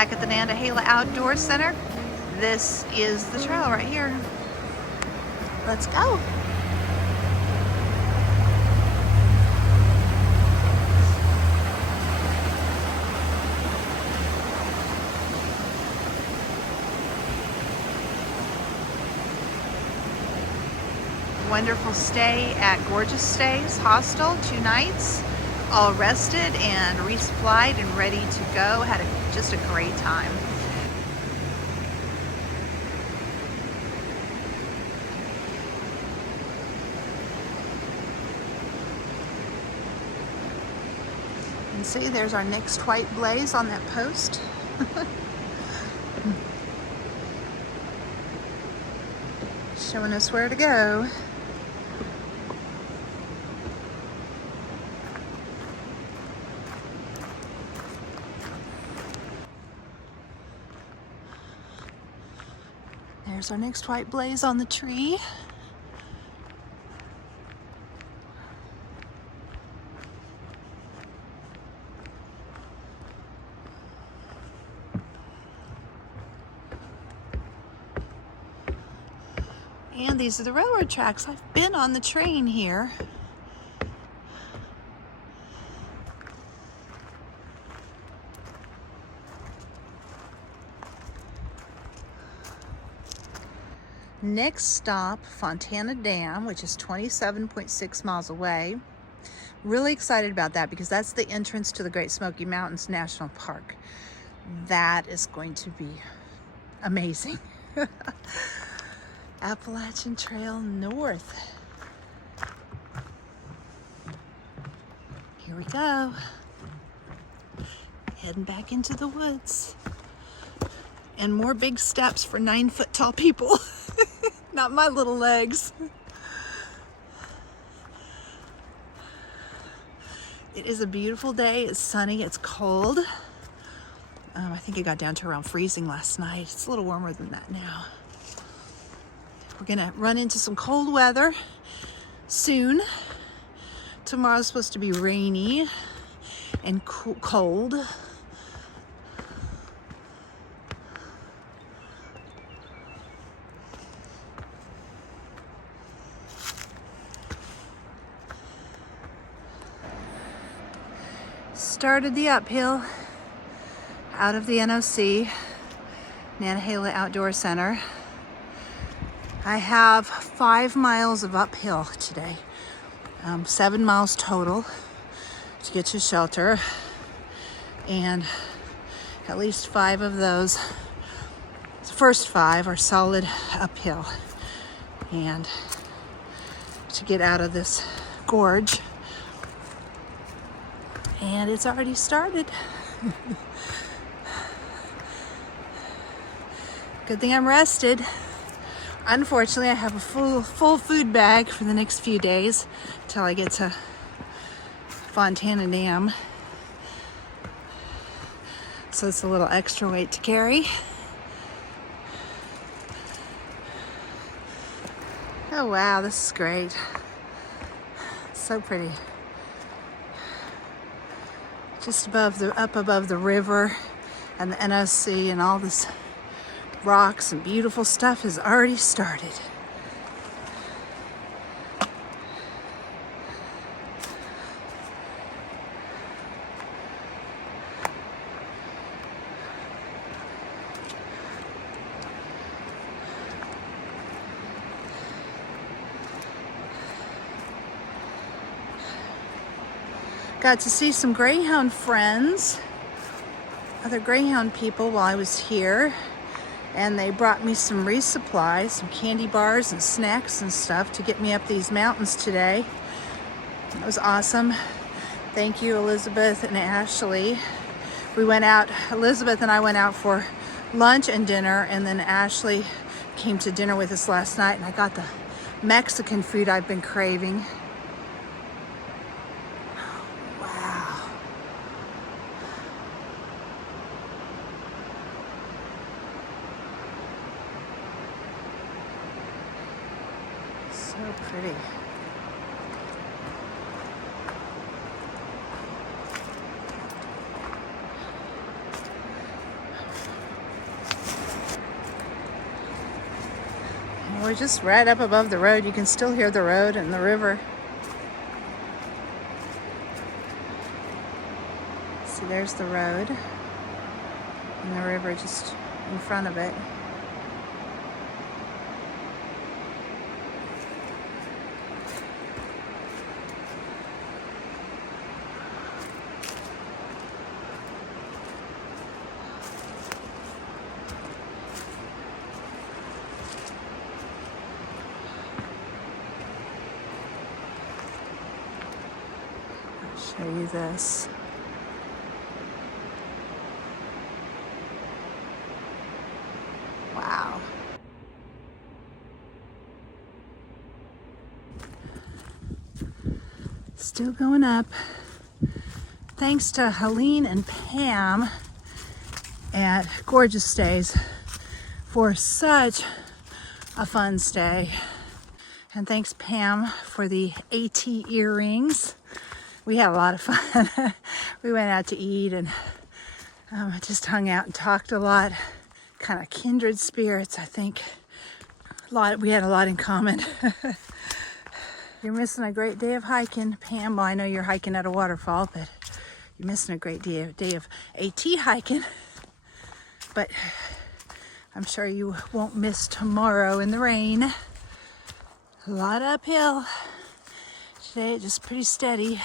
back at the Nantahala Outdoor Center. This is the trail right here. Let's go. Wonderful stay at Gorge Us Stays Hostel, 2 nighs, all rested and resupplied and ready to go. Had just a great time. And see, there's our next white blaze on that post. Showing us where to go. There's our next white blaze on the tree. And these are the railroad tracks. I've been on the train here. Next stop, Fontana Dam, which is 27.6 miles away. Really excited about that because that's the entrance to the Great Smoky Mountains National Park. That is going to be amazing. Appalachian Trail north. Here we go. Heading back into the woods. And more big steps for 9-foot tall people. Not my little legs. It is a beautiful day. It's sunny. It's cold. I think it got down to around freezing last night. It's a little warmer than that now. We're gonna run into some cold weather soon. Tomorrow's supposed to be rainy and cold. Started the uphill out of the NOC, Nantahala Outdoor Center. I have 5 miles of uphill today, 7 miles total to get to shelter, and at least 5 of those, the first 5 are solid uphill, and to get out of this gorge. And it's already started. Good thing I'm rested. Unfortunately, I have a full food bag for the next few days till I get to Fontana Dam. So it's a little extra weight to carry. Oh wow, this is great. So pretty. Just up above the river and the NOC, and all this rocks and beautiful stuff has already started. Got to see some Greyhound friends, other Greyhound people while I was here, and they brought me some resupply, some candy bars and snacks and stuff to get me up these mountains today. It was awesome. Thank you, Elizabeth and Ashley. We went out, Elizabeth and I went out for lunch and dinner, and then Ashley came to dinner with us last night, and I got the Mexican food I've been craving. So pretty. we're just right up above the road. You can still hear the road and the river. See, there's the road and the river just in front of it. Show you this. Wow. Still going up. Thanks to Helene and Pam at Gorge Us Stays for such a fun stay. And thanks Pam for the AT earrings. We had a lot of fun. We went out to eat and just hung out and talked a lot. Kind of kindred spirits, I think. We had a lot in common. You're missing a great day of hiking, Pam. Well, I know you're hiking at a waterfall, but you're missing a great day of AT hiking. But I'm sure you won't miss tomorrow in the rain. A lot uphill. Today it's just pretty steady.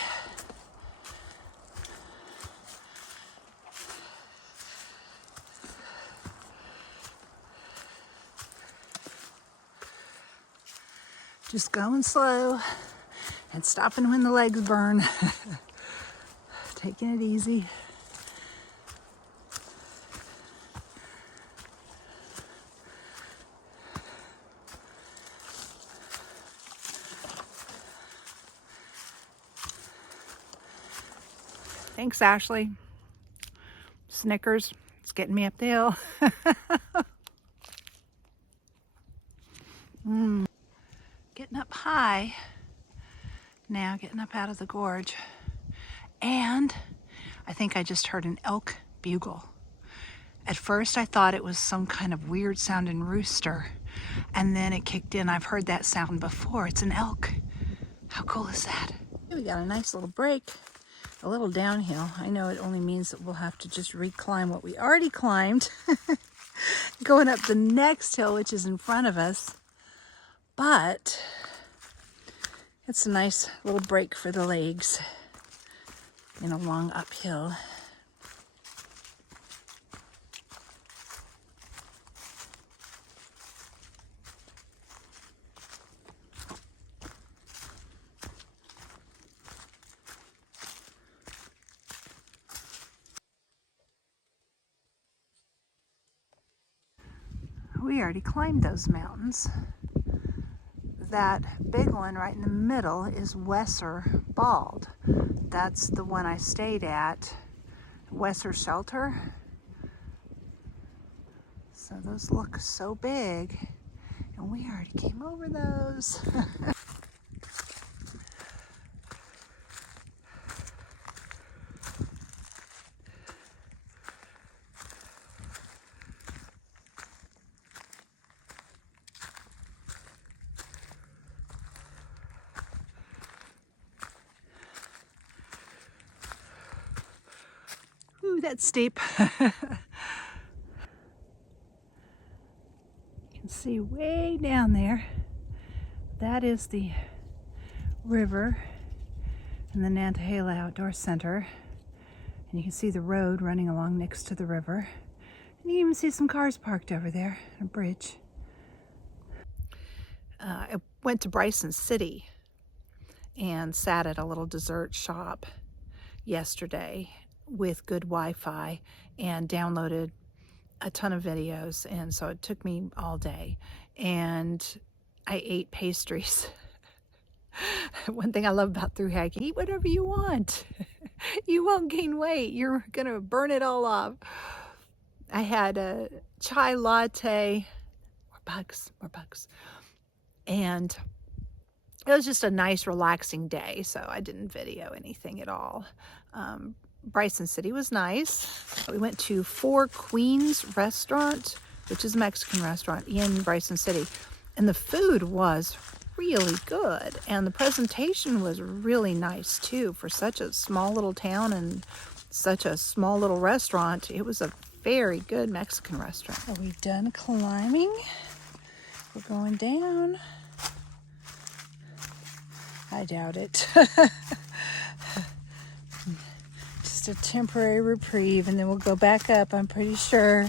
Just going slow and stopping when the legs burn. Taking it easy. Thanks, Ashley. Snickers. It's getting me up the hill. Getting up high now, getting up out of the gorge. And I think I just heard an elk bugle. At first I thought it was some kind of weird sounding rooster, and then it kicked in. I've heard that sound before. It's an elk. How cool is that? We got a nice little break, a little downhill. I know it only means that we'll have to just reclimb what we already climbed, going up the next hill, which is in front of us. But it's a nice little break for the legs in a long uphill. We already climbed those mountains. That big one right in the middle is Wesser Bald. That's the one I stayed at, Wesser Shelter. So those look so big, and we already came over those. Ooh, that's steep. You can see way down there. That is the river and the Nantahala Outdoor Center. And you can see the road running along next to the river. And you can even see some cars parked over there, a bridge. I went to Bryson City and sat at a little dessert shop yesterday with good Wi-Fi and downloaded a ton of videos, and so it took me all day, and I ate pastries. One thing I love about thru hiking, eat whatever you want. You won't gain weight. You're gonna burn it all off. I had a chai latte, more bugs, and it was just a nice relaxing day, so I didn't video anything at all. Bryson City was nice. We went to Four Queens Restaurant, which is a Mexican restaurant in Bryson City. And the food was really good, and the presentation was really nice too. For such a small little town and such a small little restaurant, it was a very good Mexican restaurant. Are we done climbing? We're going down. I doubt it. Just a temporary reprieve, and then we'll go back up, I'm pretty sure.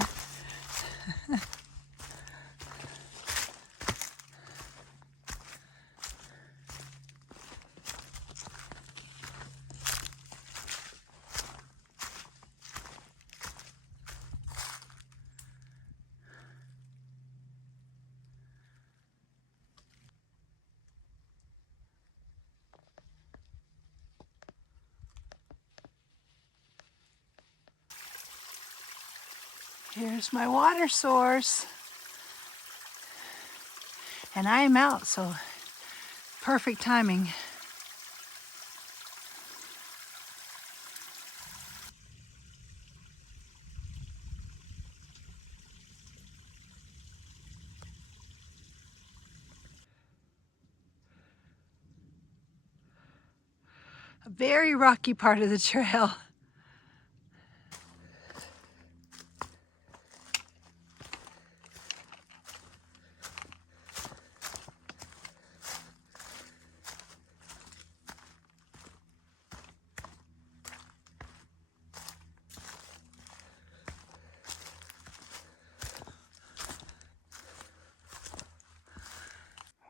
Here's my water source. And I am out, so perfect timing. A very rocky part of the trail.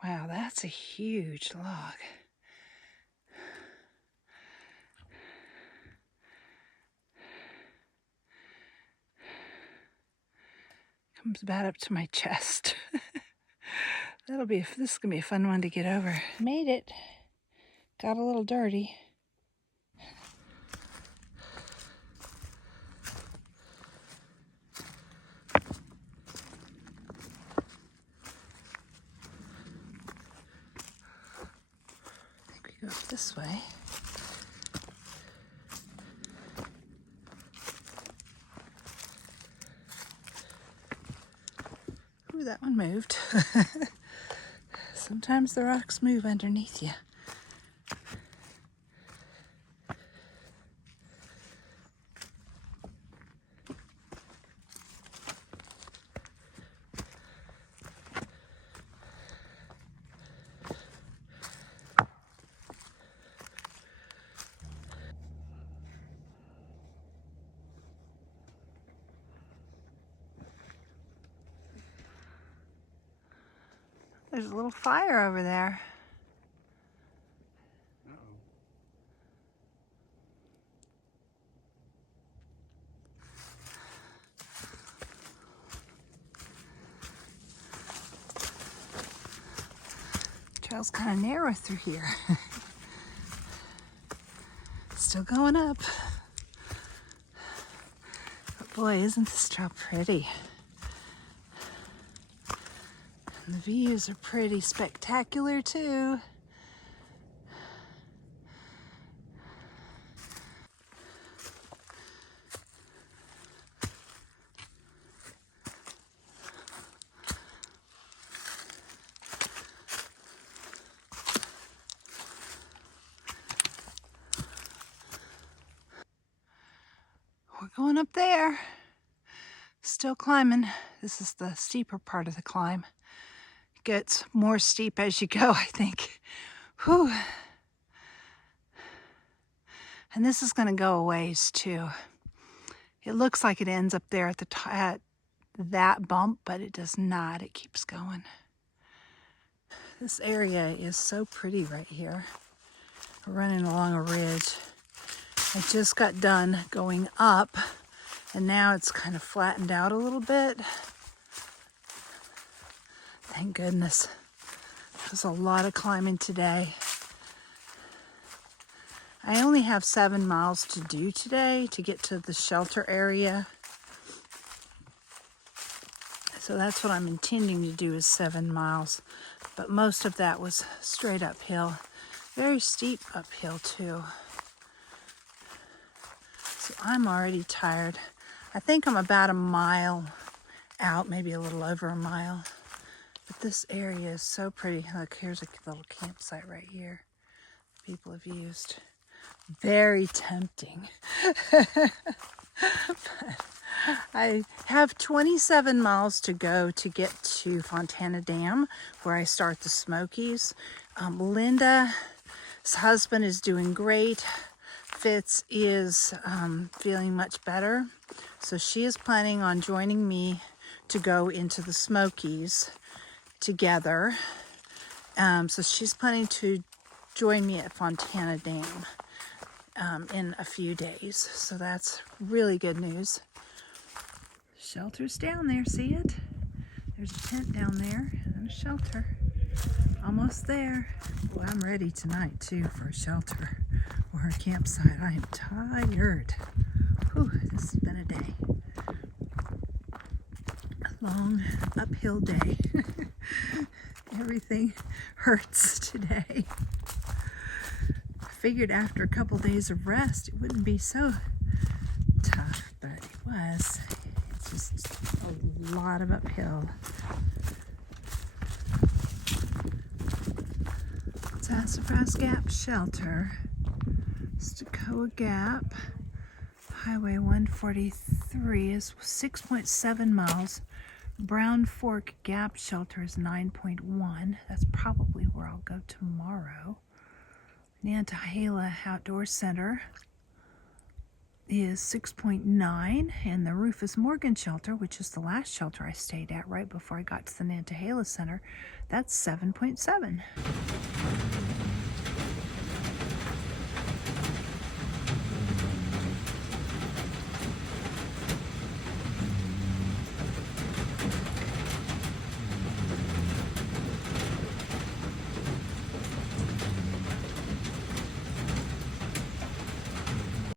Wow, that's a huge log. Comes about up to my chest. This is gonna be a fun one to get over. Made it. Got a little dirty. I think we go up this way. Ooh, that one moved. Sometimes the rocks move underneath you. There's a little fire over there. Trail's kind of narrow through here. Still going up. But boy, isn't this trail pretty. And the views are pretty spectacular too. We're going up there. Still climbing. This is the steeper part of the climb. It gets more steep as you go, I think. Whew. And this is going to go a ways too. It looks like it ends up there at the at that bump, but it does not. It keeps going. This area is so pretty right here. We're running along a ridge. I just got done going up, and now it's kind of flattened out a little bit. Thank goodness. There's a lot of climbing today. I only have 7 miles to do today to get to the shelter area. So that's what I'm intending to do, is 7 miles. But most of that was straight uphill. Very steep uphill too. So I'm already tired. I think I'm about a mile out, maybe a little over a mile. But this area is so pretty. Look, here's a little campsite right here people have used. Very tempting. I have 27 miles to go to get to Fontana Dam, where I start the Smokies. Linda's husband is doing great. Fitz is feeling much better. So she is planning on joining me to go into the Smokies together. So she's planning to join me at Fontana Dam in a few days. So that's really good news. Shelter's down there, see it? There's a tent down there and a shelter. Almost there. Well, I'm ready tonight too for a shelter or a campsite. I am tired. Whew, this has been a day. A long uphill day. Everything hurts today. I figured after a couple days of rest it wouldn't be so tough, but it was. It's just a lot of uphill. Sassafras Gap Shelter, Stokoa Gap, Highway 143 is 6.7 miles. Brown Fork Gap Shelter is 9.1. That's probably where I'll go tomorrow. Nantahala Outdoor Center is 6.9, and the Rufus Morgan Shelter, which is the last shelter I stayed at right before I got to the Nantahala Center, that's 7.7.